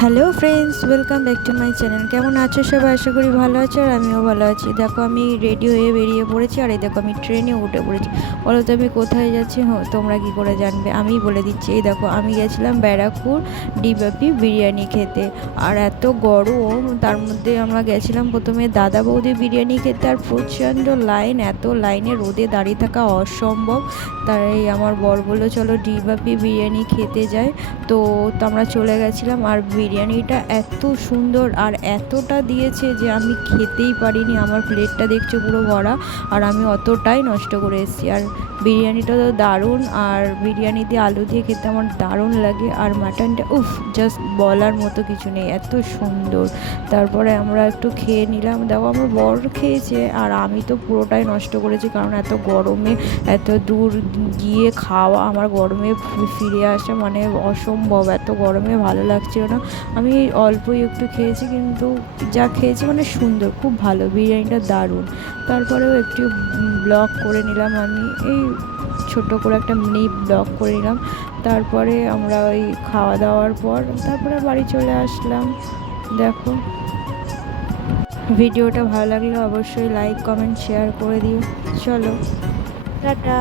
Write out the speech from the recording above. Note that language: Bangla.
Hello friends, welcome back to my channel. কেমন আছো সবাই? আশা করি ভালো আছো, আর আমিও ভালো আছি। দেখো আমি রেডি হয়ে বেরিয়ে পড়েছি, আর এই দেখো আমি ট্রেনে উঠে পড়েছি। বলো তো আমি কোথায় যাচ্ছি? তোমরা কি করে জানবে? আমিই বলে দিচ্ছি। এই দেখো আমি গেছিলাম ব্যারাকপুর ডিবাপি বিরিয়ানি খেতে। আর এত গরম, তার মধ্যে আমরা গেছিলাম প্রথমে দাদা বৌদি বিরিয়ানি খেতে, আর প্রচণ্ড লাইন, এত লাইনে রোদে দাঁড়িয়ে থাকা অসম্ভব। তাই আমার বর বললো চলো ডিবাপি বিরিয়ানি খেতে যাই। তো আমরা চলে গেছিলাম, আর বিরিয়ানিটা এত সুন্দর আর এতটা দিয়েছে যে আমি খেতেই পারিনি। আমার প্লেটটা দেখছো পুরো ভরা, আর আমি অতটাই নষ্ট করে এসেছি। আর বিরিয়ানিটা তো দারুণ, আর বিরিয়ানি দিয়ে আলু দিয়ে খেতে আমার দারুণ লাগে। আর মাটনটা জাস্ট বলার মতো কিছু নেই, এত সুন্দর। তারপরে আমরা একটু খেয়ে নিলাম। দেখো আমার বর খেয়েছে, আর আমি তো পুরোটাই নষ্ট করেছি, কারণ এত গরমে এত দূর গিয়ে খাওয়া, আমার গরমে ফিরে আসা মানে অসম্ভব। এত গরমে ভালো লাগছিল না। আমি অল্পই একটু খেয়েছি, কিন্তু যা খেয়েছি মানে সুন্দর, খুব ভালো, বিরিয়ানিটা দারুণ। তারপরেও একটু ব্লগ করে নিলাম আমি, এই ছোট করে একটা মিনি ব্লগ করে নিলাম। তারপরে আমরা ওই খাওয়া দাওয়ার পর তারপরে বাড়ি চলে আসলাম। দেখো ভিডিওটা ভালো লাগলে অবশ্যই লাইক কমেন্ট শেয়ার করে দিও। চলো, টাটা।